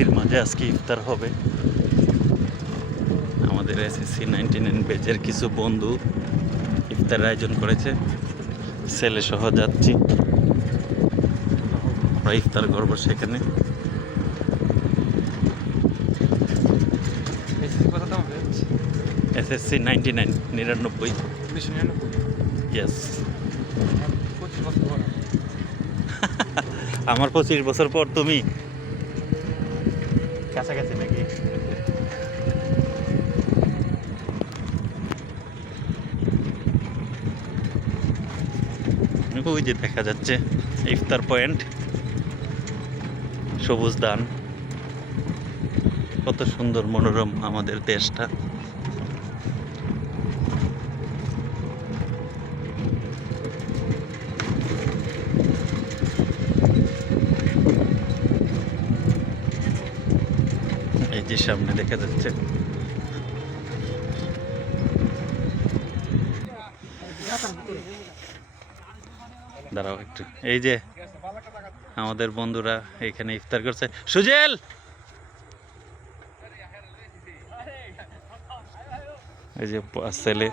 শান্তির মাঝে আজকে ইফতার হবে। আমাদের SSC 99 ব্যাচের কিছু বন্ধু ইফতার আয়োজন করেছে, ছেলে সহ যাচ্ছি আমরা ইফতার করবো সেখানে। SSC 99 99 yes. আমার 25 বছর পর তুমি কাছাকাছি নাকি? ওই যে দেখা যাচ্ছে ইফতার পয়েন্ট, সবুজ দান। কত সুন্দর মনোরম আমাদের দেশটা। এই যে সামনে দেখা যাচ্ছে দাঁড়াও একটু, এই যে আমাদের বন্ধুরা এখানে ইফতার করছে। সুজেল, এই যে ছেলে